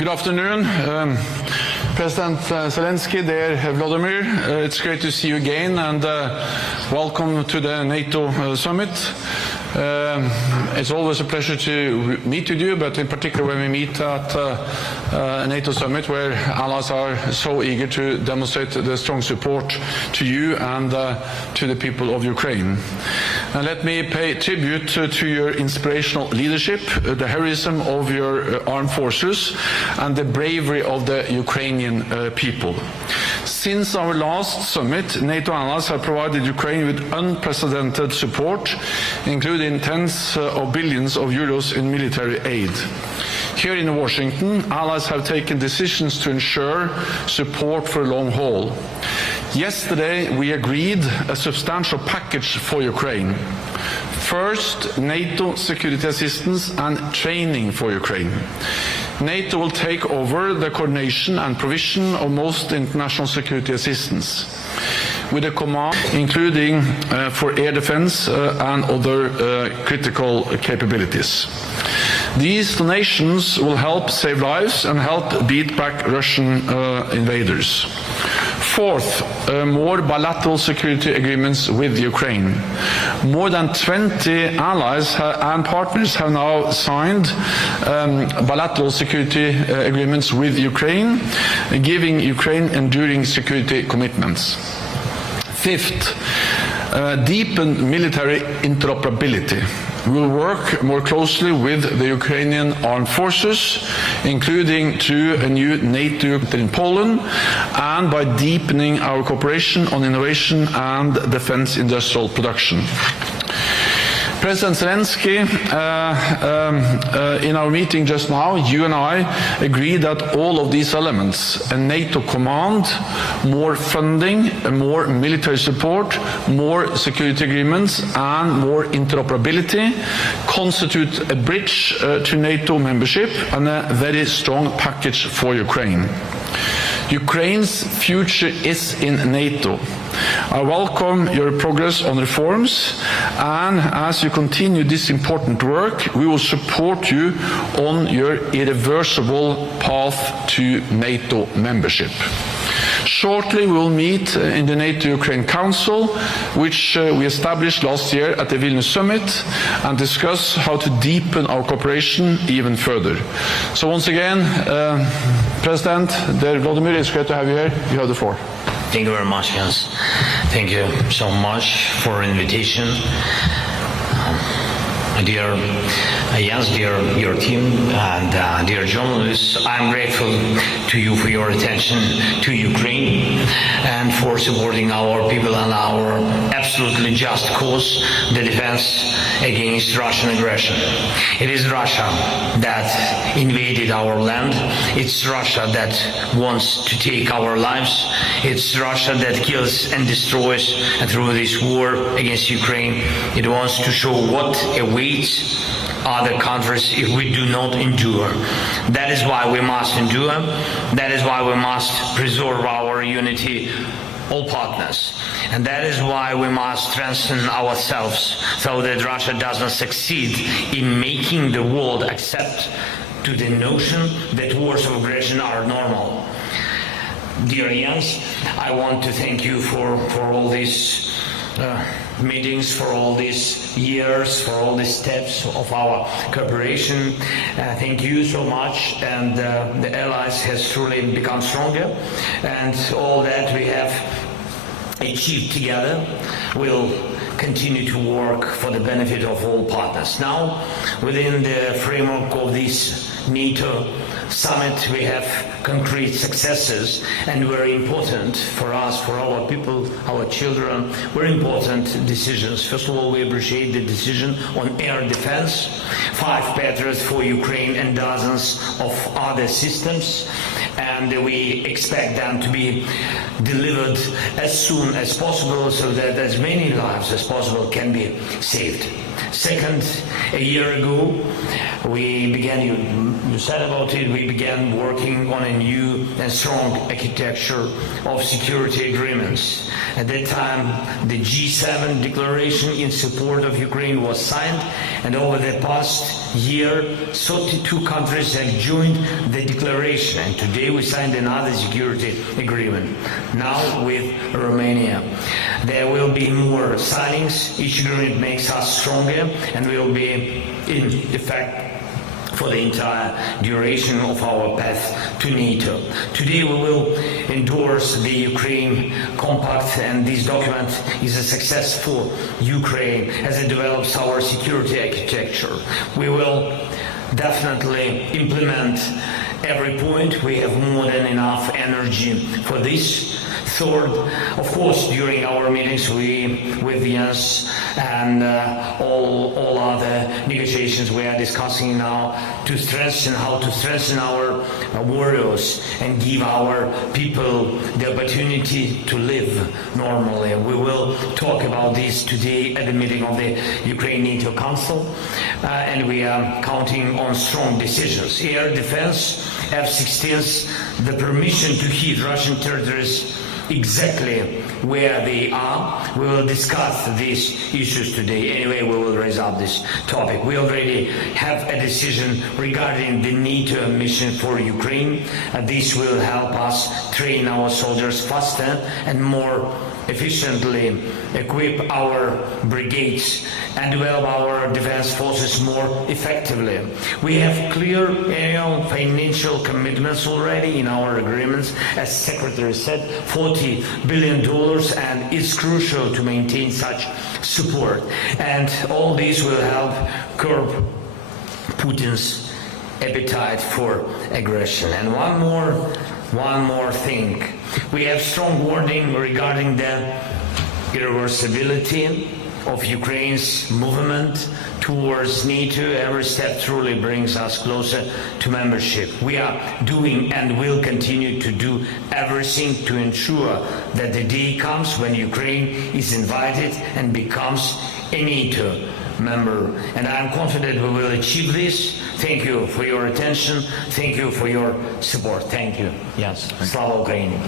Good afternoon, President Zelensky, dear Volodymyr. It's great to see you again, and welcome to the NATO summit. It's always a pleasure to meet with you, but in particular when we meet at a NATO summit where allies are so eager to demonstrate the strong support to you and to the people of Ukraine. And let me pay tribute to your inspirational leadership, the heroism of your armed forces, and the bravery of the Ukrainian people. Since our last summit, NATO allies have provided Ukraine with unprecedented support, including tens of billions of euros in military aid. Here in Washington, allies have taken decisions to ensure support for the long haul. Yesterday, we agreed a substantial package for Ukraine. First, NATO security assistance and training for Ukraine. NATO will take over the coordination and provision of most international security assistance, with a command including for air defense and other critical capabilities. These donations will help save lives and help beat back Russian invaders. Fourth, more bilateral security agreements with Ukraine. More than 20 allies and partners have now signed bilateral security agreements with Ukraine, giving Ukraine enduring security commitments. Fifth, deepen military interoperability. We will work more closely with the Ukrainian armed forces, including through a new NATO in Poland, and by deepening our cooperation on innovation and defense industrial production. President Zelensky, in our meeting just now, you and I agreed that all of these elements, a NATO command, more funding, more military support, more security agreements, and more interoperability, constitute a bridge to NATO membership and a very strong package for Ukraine. Ukraine's future is in NATO. I welcome your progress on reforms, and as you continue this important work, we will support you on your irreversible path to NATO membership. Shortly, we will meet in the NATO-Ukraine Council, which we established last year at the Vilnius Summit, and discuss how to deepen our cooperation even further. So once again, President, dear Volodymyr, it's great to have you here. You have the floor. Thank you very much, Jens. Thank you so much for the invitation. Dear Jens, dear your team, and dear journalists, I'm grateful to you for your attention to Ukraine and for supporting our people and our absolutely just cause, the defense against Russian aggression. It is Russia that invaded our land. It's Russia that wants to take our lives. It's Russia that kills and destroys, and through this war against Ukraine, it wants to show what awaits other countries if we do not endure. That is why we must endure. That is why we must preserve our unity, all partners. And that is why we must strengthen ourselves so that Russia does not succeed in making the world accept to the notion that wars of aggression are normal. Dear Jens, I want to thank you for all these meetings, for all these years, for all these steps of our cooperation. Thank you so much, and the allies has truly become stronger, and all that we have achieved together will continue to work for the benefit of all partners. Now, within the framework of this NATO summit, we have concrete successes, and very important for us, for our people, our children, very important decisions. First of all, we appreciate the decision on air defense, 5 Patriots for Ukraine and dozens of other systems, and we expect them to be delivered as soon as possible so that as many lives as possible can be saved. Second, a year ago, we began, you said about it, we began working on a new and strong architecture of security agreements. At that time, the G7 declaration in support of Ukraine was signed, and over the past year, 32 countries have joined the declaration, and today we signed another security agreement, now with Romania. There will be more signings. Each agreement makes us stronger and will be in effect for the entire duration of our path to NATO. Today we will endorse the Ukraine Compact, and this document is a success for Ukraine as it develops our security architecture. We will definitely implement every point. We have more than enough energy for this. Third, of course, during our meetings with Jens and all other negotiations, we are discussing now how to strengthen our warriors and give our people the opportunity to live normally. We will talk about this today at the meeting of the Ukraine NATO Council, and we are counting on strong decisions. Air defense, F-16s, the permission to hit Russian territories exactly where they are. We will discuss these issues today. Anyway, we will raise up this topic. We already have a decision regarding the NATO mission for Ukraine. This will help us train our soldiers faster and more efficiently, equip our brigades, and develop our defense forces more effectively. We have clear annual financial commitments already in our agreements, as Secretary said, $40 billion, and it's crucial to maintain such support. And all this will help curb Putin's appetite for aggression. And one more thing. We have strong warning regarding the irreversibility of Ukraine's movement towards NATO. Every step truly brings us closer to membership. We are doing and will continue to do everything to ensure that the day comes when Ukraine is invited and becomes a NATO member. And I am confident we will achieve this. Thank you for your attention. Thank you for your support. Thank you. Yes. Slava Ukraini.